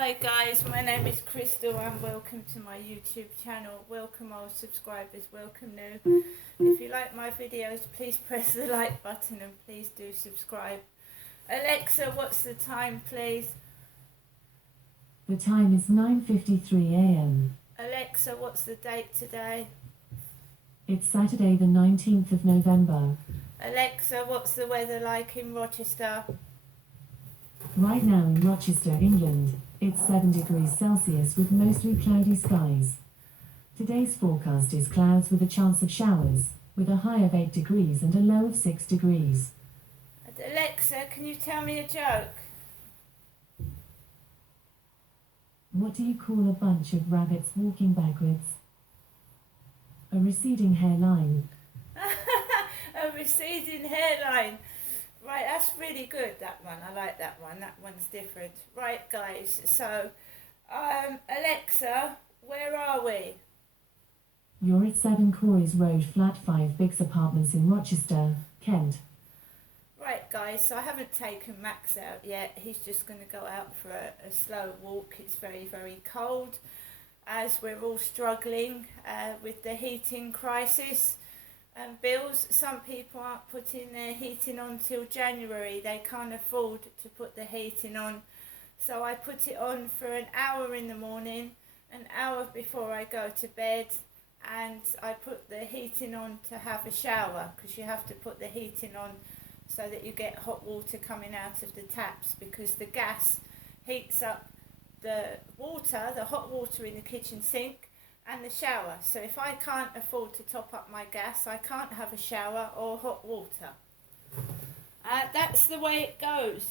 Hi guys, my name is Crystal and welcome to my YouTube channel. Welcome old subscribers, welcome new. If you like my videos, please press the like button and please do subscribe. Alexa, what's the time please? The time is 9:53 a.m. Alexa, what's the date today? It's Saturday the 19th of November. Alexa, what's the weather like in Rochester? Right now in Rochester, England, it's 7 degrees Celsius with mostly cloudy skies. Today's forecast is clouds with a chance of showers, with a high of 8 degrees and a low of 6 degrees. Alexa, can you tell me a joke? What do you call a bunch of rabbits walking backwards? A receding hairline. A receding hairline. Right, that's really good, that one. I like that one. That one's different. Right, guys, so, Alexa, where are we? You're at 7 Corys Road, Flat 5 Biggs Apartments in Rochester, Kent. Right, guys, so I haven't taken Max out yet. He's just going to go out for a slow walk. It's very, very cold, as we're all struggling with the heating crisis. Bills, some people aren't putting their heating on till January. They can't afford to put the heating on. So I put it on for an hour in the morning, an hour before I go to bed, and I put the heating on to have a shower, because you have to put the heating on so that you get hot water coming out of the taps, because the gas heats up the water, the hot water in the kitchen sink and the shower. So if I can't afford to top up my gas, I can't have a shower or hot water. That's the way it goes.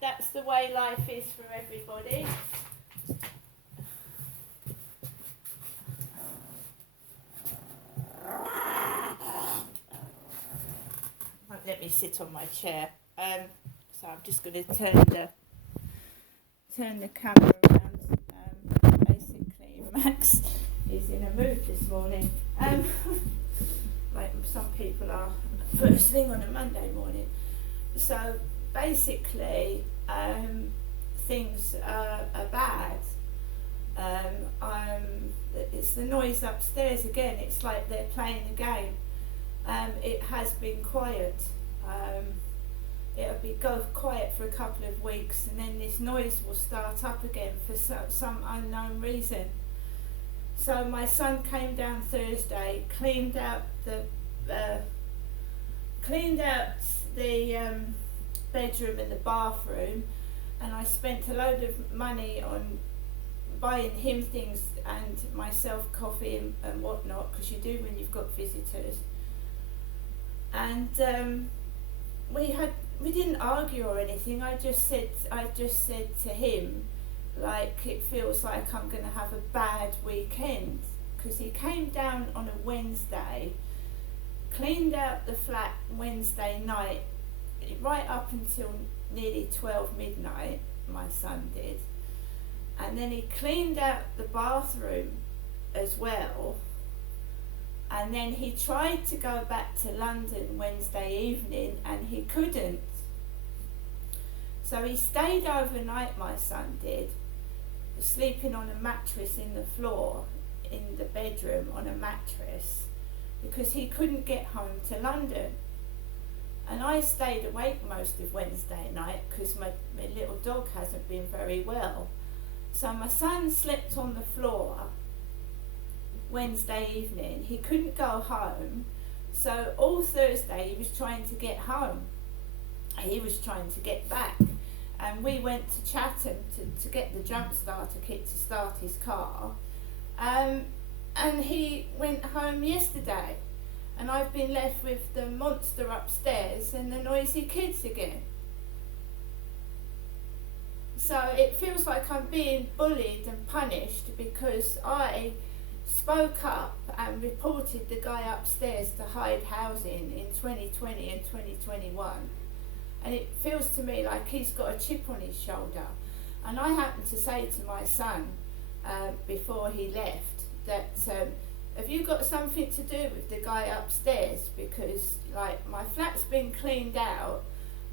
That's the way life is for everybody. Won't let me sit on my chair. So I'm just going to turn the camera around. Basically, Max is in a mood this morning. Like some people are first thing on a Monday morning. So basically, things are bad. It's the noise upstairs again. It's like they're playing a game. It has been quiet. It'll go quiet for a couple of weeks, and then this noise will start up again for some unknown reason. So my son came down Thursday, cleaned out the bedroom and the bathroom, and I spent a load of money on buying him things and myself coffee and whatnot, because you do when you've got visitors. And we didn't argue or anything. I just said to him, like, it feels like I'm going to have a bad weekend, because he came down on a Wednesday, cleaned out the flat Wednesday night, right up until nearly 12 midnight, my son did, and then he cleaned out the bathroom as well, and then he tried to go back to London Wednesday evening and he couldn't. So he stayed overnight, my son did, sleeping on a mattress in the floor in the bedroom, on a mattress, because he couldn't get home to London. And I stayed awake most of Wednesday night because my little dog hasn't been very well. So my son slept on the floor Wednesday evening. He couldn't go home, so all Thursday he was trying to get home. He was trying to get back, and we went to Chatham to get the jump starter kit to start his car, and he went home yesterday, and I've been left with the monster upstairs and the noisy kids again. So it feels like I'm being bullied and punished because I spoke up and reported the guy upstairs to Hyde Housing in 2020 and 2021, and it feels to me like he's got a chip on his shoulder. And I happened to say to my son before he left that have you got something to do with the guy upstairs, because like my flat's been cleaned out,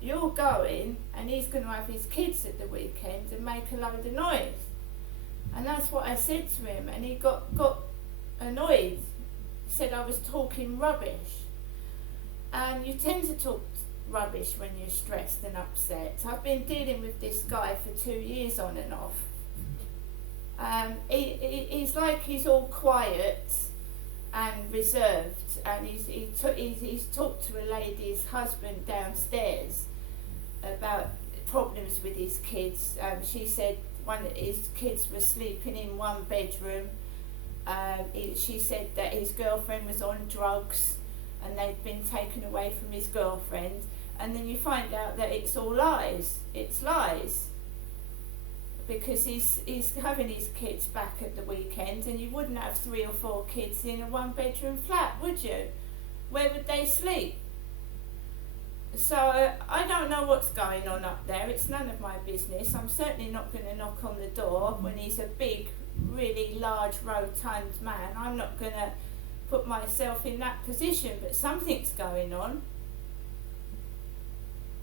you're going and he's going to have his kids at the weekend and make a load of noise. And that's what I said to him, and he got annoyed. He said I was talking rubbish. And you tend to talk rubbish when you're stressed and upset. I've been dealing with this guy for 2 years on and off. He's like he's all quiet and reserved, and he's talked to a lady's husband downstairs about problems with his kids. She said one of his kids was sleeping in one bedroom. She said that his girlfriend was on drugs and they'd been taken away from his girlfriend, and then you find out that it's all lies. It's lies. Because he's having his kids back at the weekend, and you wouldn't have 3 or 4 kids in a 1-bedroom flat, would you? Where would they sleep? So I don't know what's going on up there. It's none of my business. I'm certainly not going to knock on the door when he's a big, really large, rotund man. I'm not going to put myself in that position, but something's going on.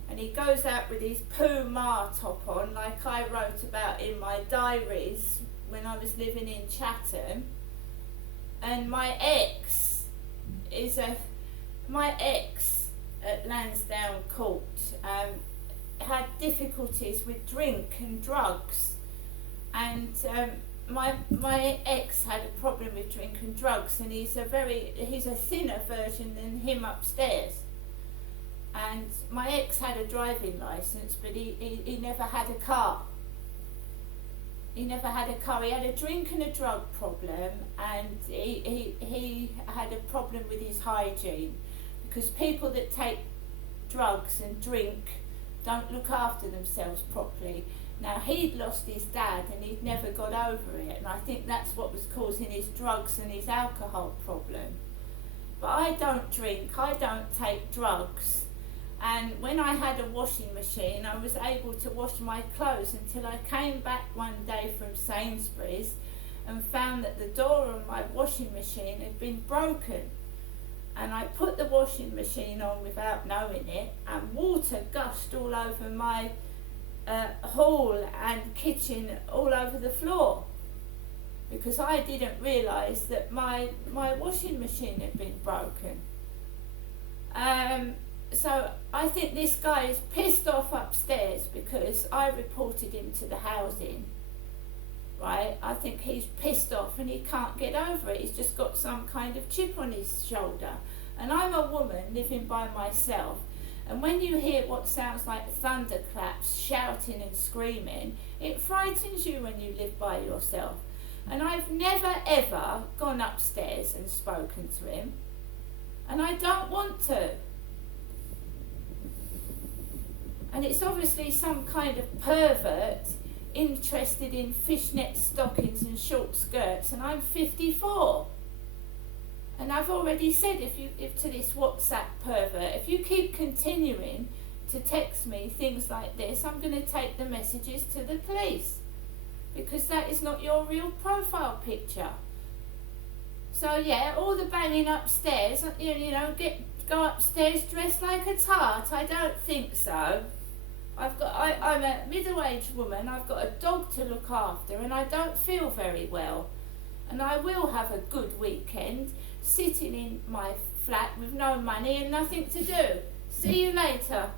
And he goes out with his Puma top on, like I wrote about in my diaries when I was living in Chatham. And my ex at Lansdowne Court had difficulties with drink and drugs, and my ex had a problem with drink and drugs, and he's a thinner version than him upstairs. And my ex had a driving licence, but he never had a car. He never had a car. He had a drink and a drug problem, and he had a problem with his hygiene, because people that take drugs and drink don't look after themselves properly. Now, he'd lost his dad and he'd never got over it, and I think that's what was causing his drugs and his alcohol problem. But I don't drink, I don't take drugs. And when I had a washing machine, I was able to wash my clothes until I came back one day from Sainsbury's and found that the door on my washing machine had been broken. And I put the washing machine on without knowing it, and water gushed all over my hall and kitchen, all over the floor, because I didn't realise that my washing machine had been broken. So I think this guy is pissed off upstairs because I reported him to the housing, right? I think he's pissed off and he can't get over it. He's just got some kind of chip on his shoulder. And I'm a woman living by myself, and when you hear what sounds like thunderclaps, shouting and screaming, it frightens you when you live by yourself. And I've never ever gone upstairs and spoken to him, and I don't want to. And it's obviously some kind of pervert interested in fishnet stockings and short skirts, and I'm 54. And I've already said, if to this WhatsApp pervert, if you keep continuing to text me things like this, I'm going to take the messages to the police, because that is not your real profile picture. So yeah, all the banging upstairs, go upstairs dressed like a tart. I don't think so. I'm a middle-aged woman, I've got a dog to look after, and I don't feel very well. And I will have a good weekend sitting in my flat with no money and nothing to do. See you later.